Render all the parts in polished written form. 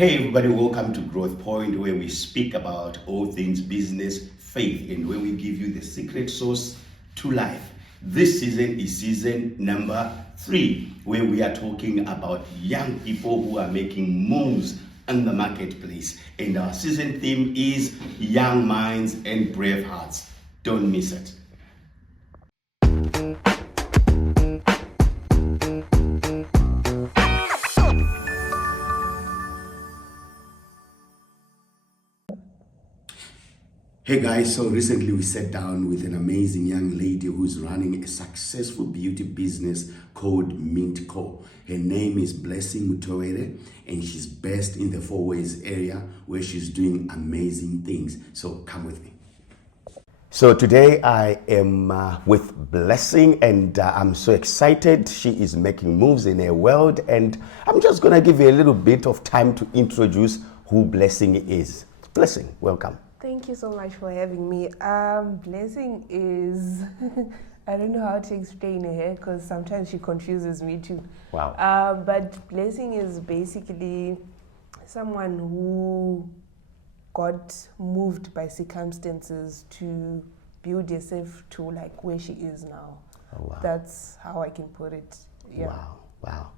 Hey everybody, welcome to Growth Point, where we speak about all things business, faith, and where we give you the secret sauce to life. This season is season number 3, where we are talking about young people who are making moves in the marketplace. And our season theme is young minds and brave hearts. Don't miss it. Hey guys, so recently we sat down with an amazing young lady who's running a successful beauty business called Mint Co. Her name is Blessing Mutowere, and she's based in the Four Ways area where she's doing amazing things. So come with me. So today I am with Blessing, and I'm so excited. She is making moves in her world, and I'm just gonna give you a little bit of time to introduce who Blessing is. Blessing, welcome. Thank you so much for having me. Blessing is, I don't know how to explain her because sometimes she confuses me too. Wow. But Blessing is basically someone who got moved by circumstances to build herself to like where she is now. Oh, wow. That's how I can put it. Yeah. Wow.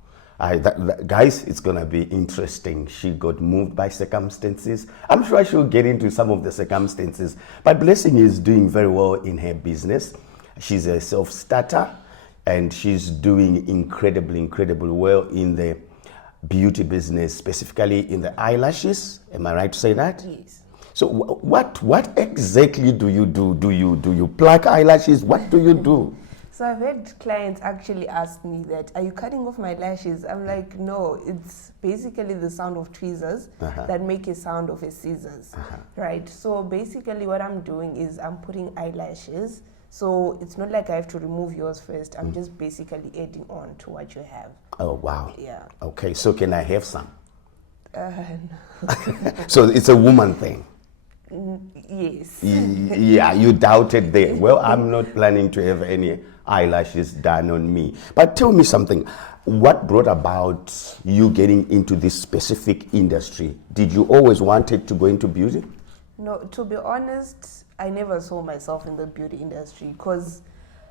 Guys, it's gonna be interesting. She got moved by circumstances. I'm sure she'll get into some of the circumstances, but Blessing is doing very well in her business. She's a self-starter, and she's doing incredibly well in the beauty business, specifically in the eyelashes. Am I right to say that? Yes. So what exactly do you do? Do you pluck eyelashes? What do you do? So I've had clients actually ask me that, are you cutting off my lashes? I'm like, no, it's basically the sound of tweezers that make a sound of a scissors, right? So basically what I'm doing is I'm putting eyelashes. So it's not like I have to remove yours first. I'm just basically adding on to what you have. Oh, wow. Yeah. Okay, so can I have some? No. So it's a woman thing. Yes. Yeah, you doubted there. Well, I'm not planning to have any eyelashes done on me. But tell me something. What brought about you getting into this specific industry? Did you always wanted to go into beauty? No, to be honest, I never saw myself in the beauty industry because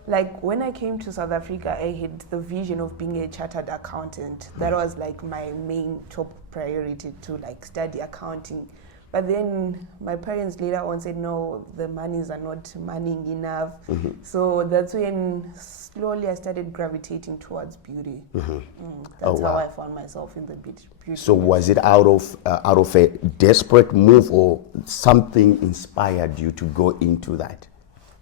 like when I came to South Africa, I had the vision of being a chartered accountant. That was like my main top priority, to like study accounting. But then my parents later on said, no, the monies are not moneying enough. So that's when slowly I started gravitating towards beauty. That's how I found myself in the beauty. So was it out of a desperate move, or something inspired you to go into that?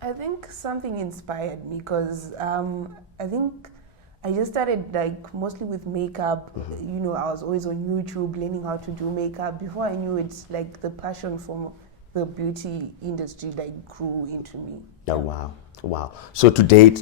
I think something inspired me because I think I just started like mostly with makeup. You know, I was always on YouTube learning how to do makeup. Before I knew it, like the passion for the beauty industry like grew into me. Oh, wow. So to date,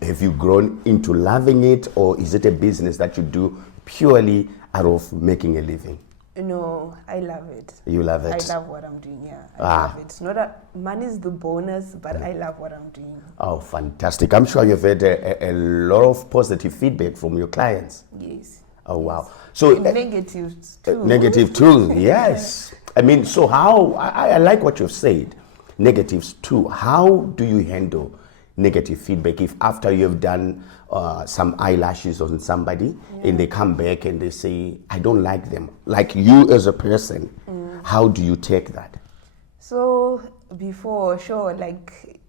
have you grown into loving it, or is it a business that you do purely out of making a living? No, I love it. You love it? I love what I'm doing, yeah. I love it. It's not money is the bonus, but I love what I'm doing. Oh, fantastic. I'm sure you've had a lot of positive feedback from your clients. Yes. Oh, wow. So negatives too. Negative too, yes. I mean, so how, I like what you've said, negatives too. How do you handle negative feedback if after you've done some eyelashes on somebody and they come back and they say, I don't like them, like you as a person, how do you take that? So before, sure, like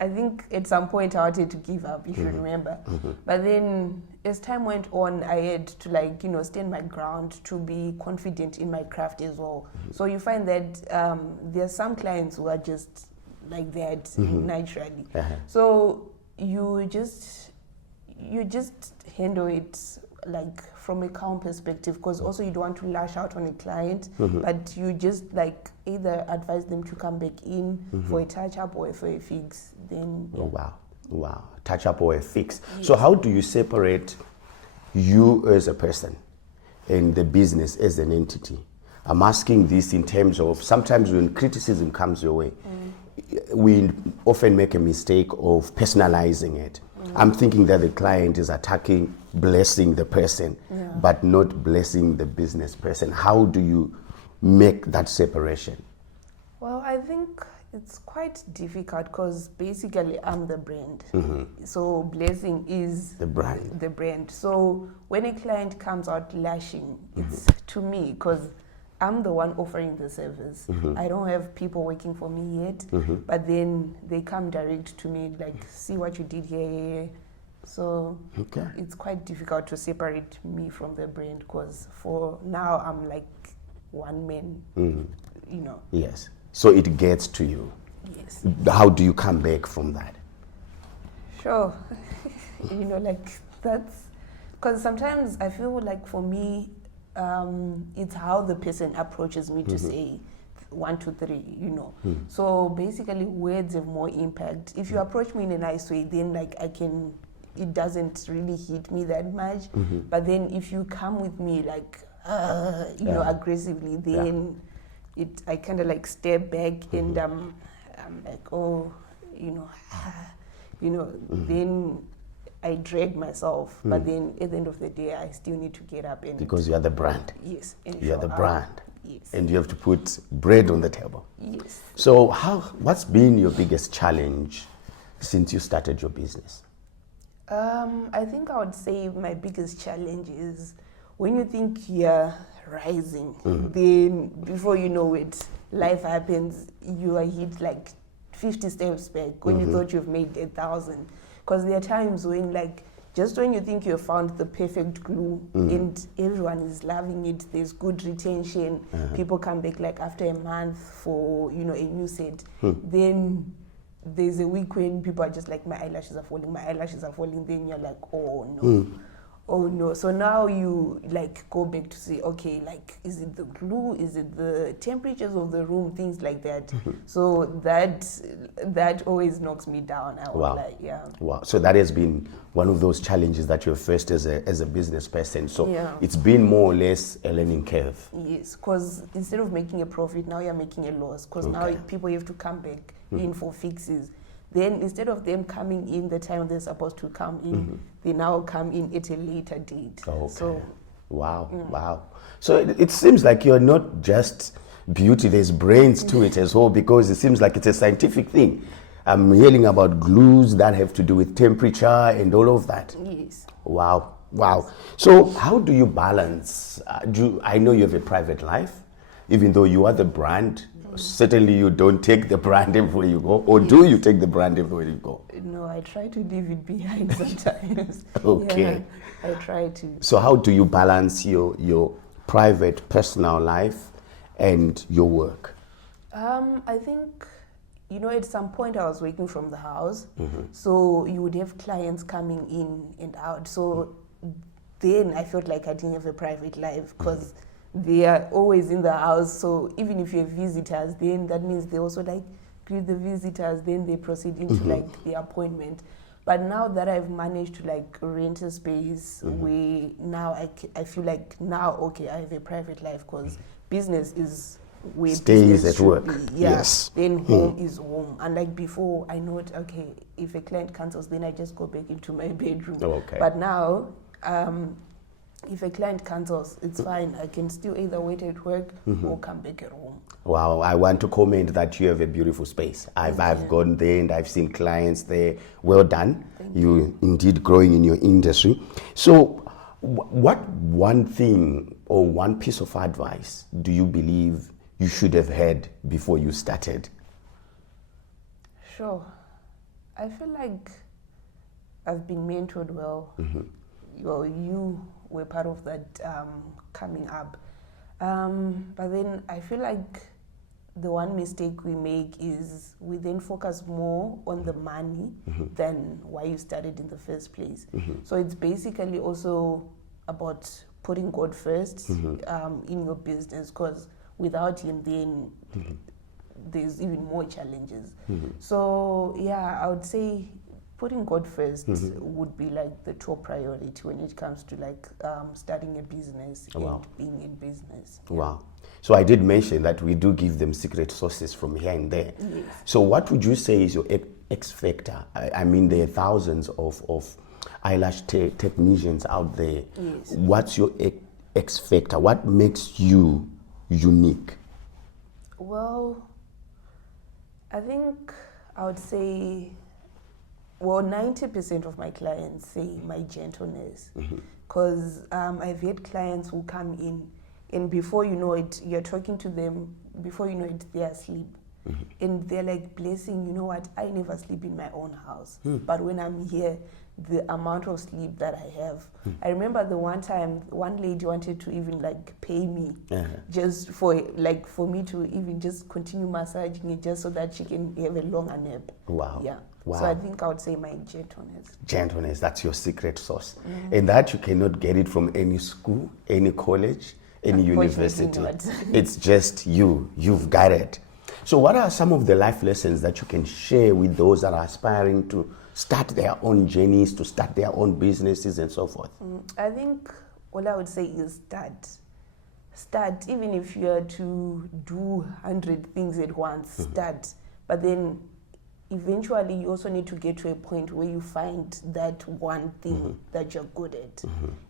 I think at some point I wanted to give up, if you remember. But then as time went on, I had to like, stand my ground, to be confident in my craft as well. So you find that there are some clients who are just like that naturally. So you just handle it like from a calm perspective, because also you don't want to lash out on a client, but you just like either advise them to come back in for a touch-up or for a fix. Then Wow, touch-up or a fix. Yes. So how do you separate you as a person and the business as an entity? I'm asking this in terms of sometimes when criticism comes your way, we often make a mistake of personalizing it. I'm thinking that the client is attacking, blessing the person, but not blessing the business person. How do you make that separation? Well, I think it's quite difficult because basically I'm the brand. So blessing is The brand. the brand. So when a client comes out lashing, it's to me because I'm the one offering the service. I don't have people working for me yet, but then they come direct to me like, see what you did here. So it's quite difficult to separate me from the brand because for now I'm like one man, you know. Yes. So it gets to you. Yes. How do you come back from that? Sure. You know, like that's because sometimes I feel like for me, it's how the person approaches me to say 1, 2, 3, you know. So basically words have more impact. If you approach me in a nice way, then like it doesn't really hit me that much. But then if you come with me like, you know, aggressively, then I kind of like step back and I'm like, oh, you know, then I drag myself, but then at the end of the day, I still need to get up and... Because you are the brand. Yes. You are the brand. Yes. And you have to put bread on the table. Yes. So what's been your biggest challenge since you started your business? I think I would say my biggest challenge is when you think you're rising, then before you know it, life happens, you are hit like 50 steps back when you thought you've made 1,000. Because there are times when like, just when you think you've found the perfect glue and everyone is loving it, there's good retention, people come back like after a month for, you know, a new set, then there's a week when people are just like, my eyelashes are falling, then you're like, oh no. Oh no. So now you like go back to say, okay, like, is it the glue? Is it the temperatures of the room? Things like that. So that always knocks me down. I would like, Wow. So that has been one of those challenges that you've faced as a business person. So it's been more or less a learning curve. Yes, because instead of making a profit, now you're making a loss. Because now people have to come back in for fixes. Then instead of them coming in the time they're supposed to come in, they now come in at a later date. Okay. So, Wow. So it seems like you're not just beauty, there's brains to it as well, because it seems like it's a scientific thing. I'm hearing about glues that have to do with temperature and all of that. yes. Wow. So how do you balance? I know you have a private life, even though you are the brand. Certainly you don't take the brand everywhere you go, or do you take the brand everywhere you go? No, I try to leave it behind sometimes. Okay. Yeah, I try to. So how do you balance your private, personal life and your work? I think, you know, at some point I was working from the house, so you would have clients coming in and out. So then I felt like I didn't have a private life because they are always in the house. So even if you have visitors, then that means they also like greet the visitors, then they proceed into like the appointment. But now that I've managed to like rent a space where now I feel like now, okay, I have a private life because business is where Stays business at should work. be. Yeah. Yes. Then home is home. And like before, I know, okay, if a client cancels, then I just go back into my bedroom. Okay. But now, if a client cancels, it's fine. I can still either wait at work or come back at home. Wow, I want to comment that you have a beautiful space. I've gone there and I've seen clients there. Well done. Thank you indeed growing in your industry. So what one thing or one piece of advice do you believe you should have had before you started? Sure. I feel like I've been mentored well. Well, you were part of that coming up. But then I feel like the one mistake we make is we then focus more on the money than why you started in the first place. So it's basically also about putting God first in your business, because without him then there's even more challenges. So yeah, I would say putting God first would be like the top priority when it comes to like starting a business and being in business. Wow. So I did mention that we do give them secret sources from here and there. Yes. So what would you say is your X factor? I mean, there are thousands of eyelash technicians out there. Yes. What's your X factor? What makes you unique? Well, I think I would say, well, 90% of my clients say my gentleness. Because I've had clients who come in, and before you know it, you're talking to them, before you know it, they're asleep. And they're like, Blessing, you know what, I never sleep in my own house. But when I'm here, the amount of sleep that I have. I remember the one time, one lady wanted to even like pay me just for me to even just continue massaging it just so that she can have a longer nap. Wow. Yeah. Wow. So I think I would say my gentleness. Gentleness, that's your secret sauce. And that you cannot get it from any school, any college, any university. Not. It's just you've got it. So what are some of the life lessons that you can share with those that are aspiring to start their own journeys, to start their own businesses and so forth? I think all I would say is start. Even if you are to do 100 things at once, start. But then eventually you also need to get to a point where you find that one thing that you're good at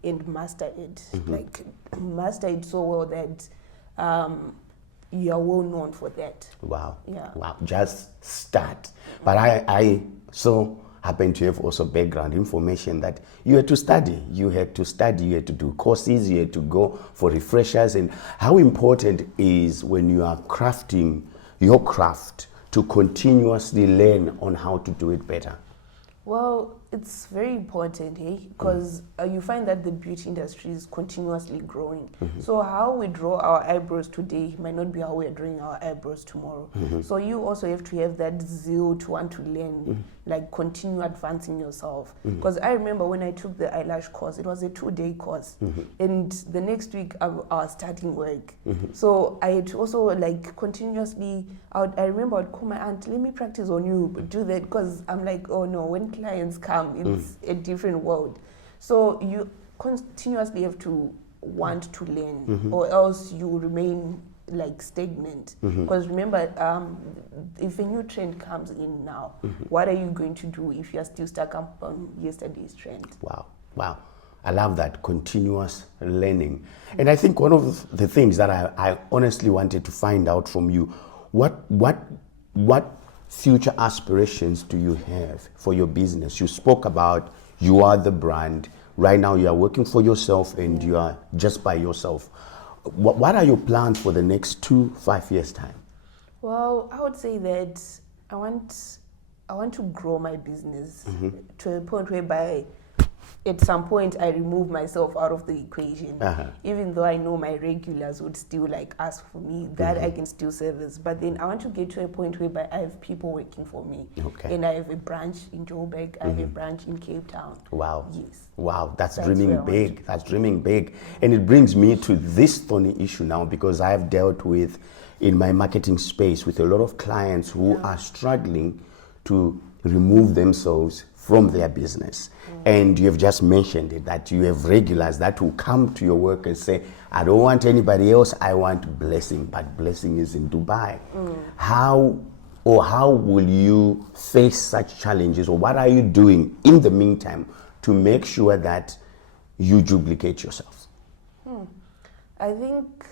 and master it. Like master it so well that you're well known for that. Wow. Yeah. Wow. Just start. But I so happen to have also background information that you had to study. You had to do courses, you had to go for refreshers. And how important is when you are crafting your craft to continuously learn on how to do it better? Well, it's very important, because you find that the beauty industry is continuously growing. So how we draw our eyebrows today might not be how we're drawing our eyebrows tomorrow. So you also have to have that zeal to want to learn, like continue advancing yourself. Because I remember when I took the eyelash course, it was a 2-day course. And the next week I was starting work. So I had to also like continuously, I remember I'd call my aunt, let me practice on you, do that, because I'm like, oh no, when clients come, it's a different world. So you continuously have to want to learn, or else you remain like stagnant. Because remember, if a new trend comes in now, what are you going to do if you're still stuck up on yesterday's trend? Wow. I love that, continuous learning. And I think one of the things that I honestly wanted to find out from you, what future aspirations do you have for your business? You spoke about you are the brand. Right now you are working for yourself and you are just by yourself. What are your plans for the next 2-5 years time? Well, I would say that I want to grow my business to a point whereby at some point I remove myself out of the equation. Even though I know my regulars would still like ask for me, that I can still service. But then I want to get to a point whereby I have people working for me. Okay. And I have a branch in Joburg, I have a branch in Cape Town. Wow. Yes. Wow, that's where dreaming I want big. That's dreaming big. And it brings me to this thorny issue now, because I have dealt with, in my marketing space, with a lot of clients who are struggling to remove themselves from their business. And you have just mentioned it, that you have regulars that will come to your work and say, I don't want anybody else, I want Blessing, but Blessing is in Dubai. How will you face such challenges, or what are you doing in the meantime to make sure that you duplicate yourself? I think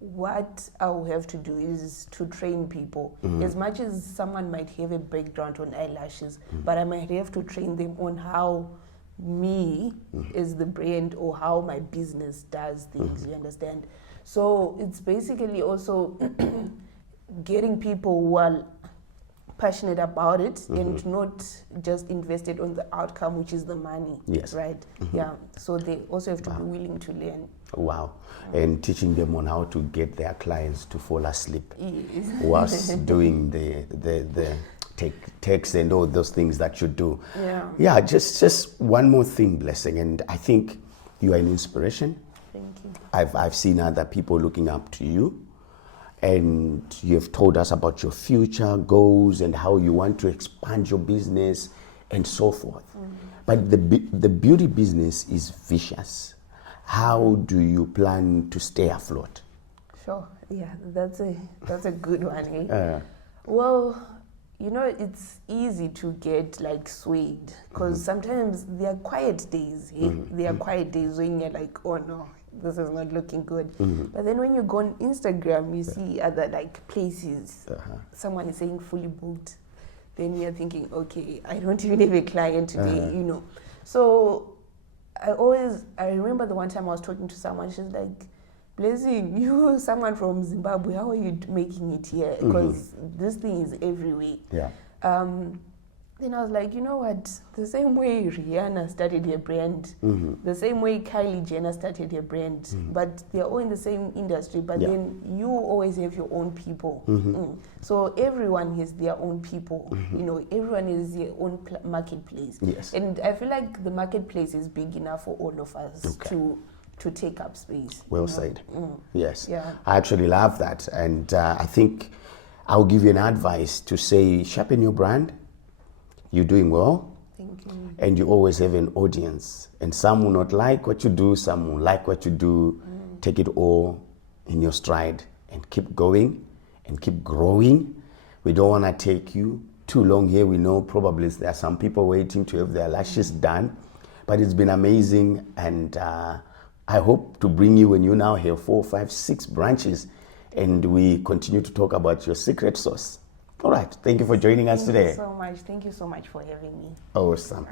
what I will have to do is to train people. As much as someone might have a background on eyelashes, but I might have to train them on how me as the brand or how my business does things, you understand? So it's basically also getting people who are passionate about it and not just invested on the outcome, which is the money. Yes. Right? Yeah. So they also have to be willing to learn. Wow. And teaching them on how to get their clients to fall asleep Yes. whilst doing the text and all those things that you do. Yeah. Just one more thing, Blessing, and I think you are an inspiration. Thank you. I've seen other people looking up to you, and you've told us about your future goals and how you want to expand your business and so forth. But the beauty business is vicious. How do you plan to stay afloat? Sure. Yeah, that's a good one. Well, you know, it's easy to get like swayed because sometimes there are quiet days. There are quiet days when you're like, oh no, this is not looking good. But then when you go on Instagram, you see other like places. Someone is saying fully booked. Then you're thinking, okay, I don't even have a client today, you know. So I remember the one time I was talking to someone, she's like, Blessing, you, someone from Zimbabwe, how are you making it here? Because this thing is everywhere. Yeah. Then I was like, you know what? The same way Rihanna started her brand, the same way Kylie Jenner started her brand, but they're all in the same industry, but then you always have your own people. So everyone has their own people. You know, everyone is their own marketplace. Yes. And I feel like the marketplace is big enough for all of us to take up space. Well said. Yes. Yeah. I actually love that. And I think I'll give you an advice to say, sharpen your brand. You're doing well. Thank you. And you always have an audience. And some will not like what you do, some will like what you do. Take it all in your stride and keep going and keep growing. We don't want to take you too long here. We know probably there are some people waiting to have their lashes done. But it's been amazing, and I hope to bring you when you now have 4, 5, 6 branches and we continue to talk about your secret sauce. All right. Thank you for joining us today. Thank you so much. Thank you so much for having me. Awesome.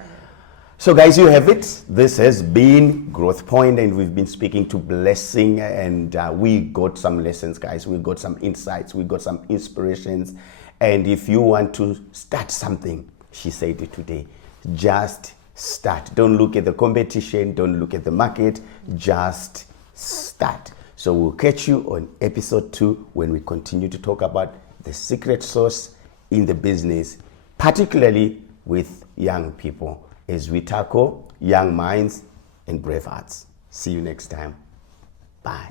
So guys, you have it. This has been Growth Point, and we've been speaking to Blessing, and we got some lessons, guys. We got some insights. We got some inspirations. And if you want to start something, she said it today, just start. Don't look at the competition. Don't look at the market. Just start. So we'll catch you on episode 2 when we continue to talk about the secret sauce in the business, particularly with young people, as we tackle young minds and brave hearts. See you next time. Bye.